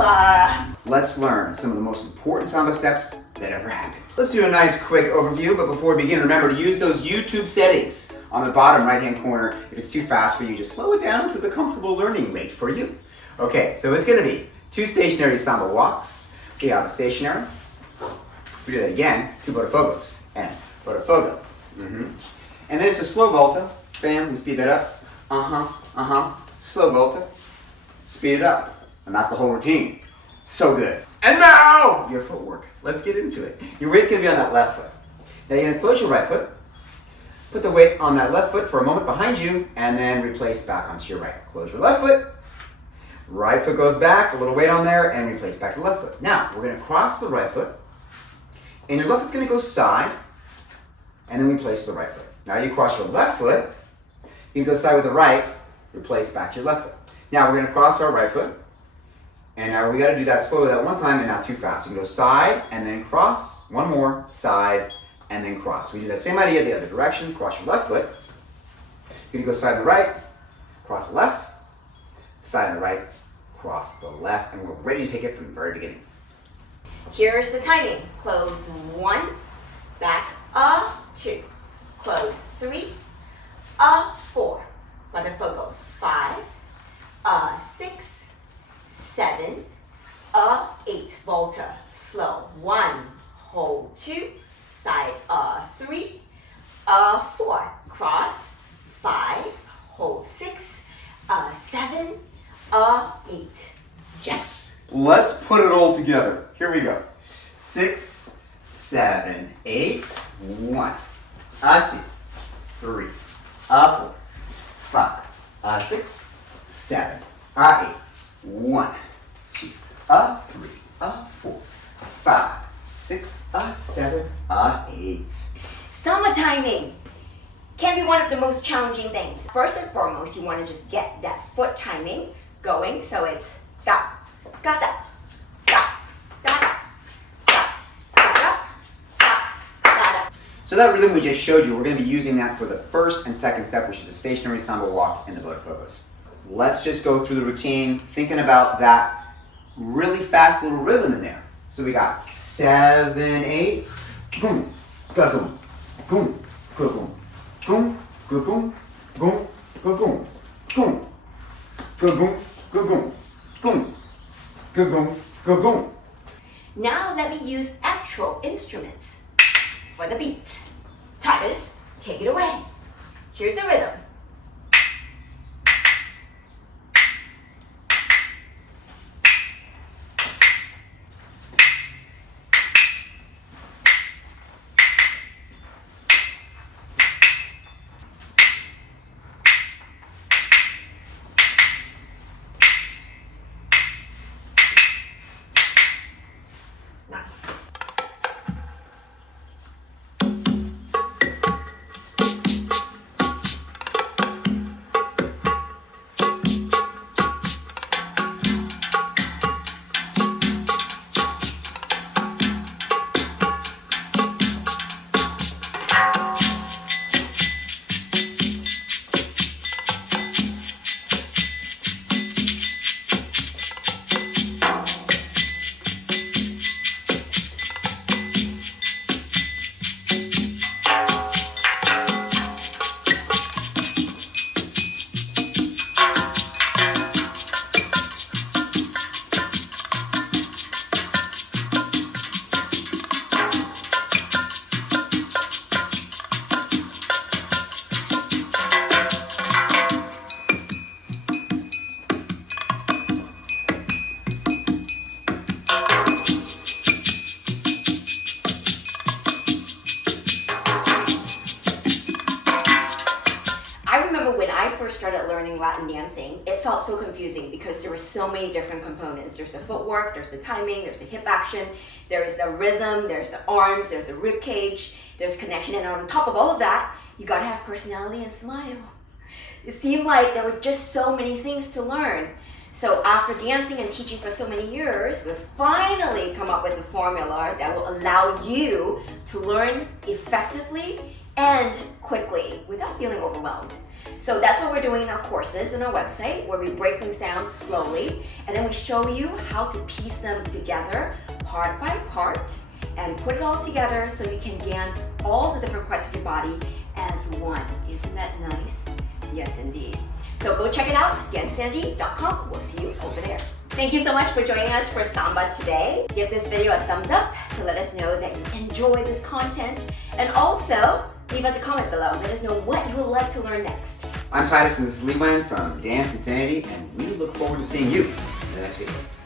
Samba. Let's learn some of the most important Samba steps that ever happened. Let's do a nice quick overview, but before we begin, remember to use those YouTube settings on the bottom right-hand corner. If it's too fast for you, just slow it down to the comfortable learning rate for you. Okay, so it's gonna be 2 stationary Samba walks. We have a stationary. We do that again, 2 Botafogos and Botafogo. And then it's a slow volta. Bam, we speed that up. Slow volta. Speed it up. And that's the whole routine. So good. And now, your footwork. Let's get into it. Your weight's gonna be on that left foot. Now you're gonna close your right foot. Put the weight on that left foot for a moment behind you, and then replace back onto your right. Close your left foot. Right foot goes back, a little weight on there, and replace back to the left foot. Now, we're gonna cross the right foot, and your left foot's gonna go side, and then replace the right foot. Now you cross your left foot, you can go side with the right, replace back to your left foot. Now we're gonna cross our right foot, and now we gotta do that slowly that one time and not too fast. You can go side and then cross, one more, side and then cross. We do that same idea the other direction, cross your left foot. You're gonna go side to the right, cross the left, side to the right, cross the left, and we're ready to take it from the very beginning. Here's the timing. Close 1, back 2, close 3, 4, Botafogo 5, 6, 7, 8, volta, slow, 1, hold 2, side 3, 4, cross, 5, hold 6, 7, 8. Yes! Let's put it all together. Here we go. 6, 7, 8, 1, 2, 3, 4, 5, 6, 7, 8, 1, 2, 3, 4, 5, 6, 7, 8. Samba timing can be one of the most challenging things. First and foremost, you want to just get that foot timing going, so it's ga, ga, da, ga, da, da, ga, da, da, ga, da, da. So that rhythm we just showed you, we're going to be using that for the first and second step, which is a stationary Samba walk in the Botafogos. Let's just go through the routine, thinking about that really fast little rhythm in there. So we got 7, 8, goom, ga goom, goom, ga goom, goom, ga goom, goom, ga goom, goom, ga goom, ga goom, goom, ga goom, ga goom. Now let me use actual instruments for the beats. Titus, take it away. Here's the rhythm. Nice. Started learning Latin dancing, it felt so confusing because there were so many different components. There's the footwork, there's the timing, there's the hip action, there's the rhythm, there's the arms, there's the rib cage, there's connection, and on top of all of that, you gotta have personality and smile. It seemed like there were just so many things to learn. So after dancing and teaching for so many years, we've finally come up with a formula that will allow you to learn effectively and quickly without feeling overwhelmed. So that's what we're doing in our courses on our website, where we break things down slowly and then we show you how to piece them together part by part and put it all together so you can dance all the different parts of your body as one. Isn't that nice? Yes, indeed. So go check it out, dancesanity.com. We'll see you over there. Thank you so much for joining us for Samba today. Give this video a thumbs up to let us know that you enjoy this content. And also, leave us a comment below. Let us know what you would like to learn next. I'm Titus and this is Lee Wen from Dance Insanity, and we look forward to seeing you in the next video.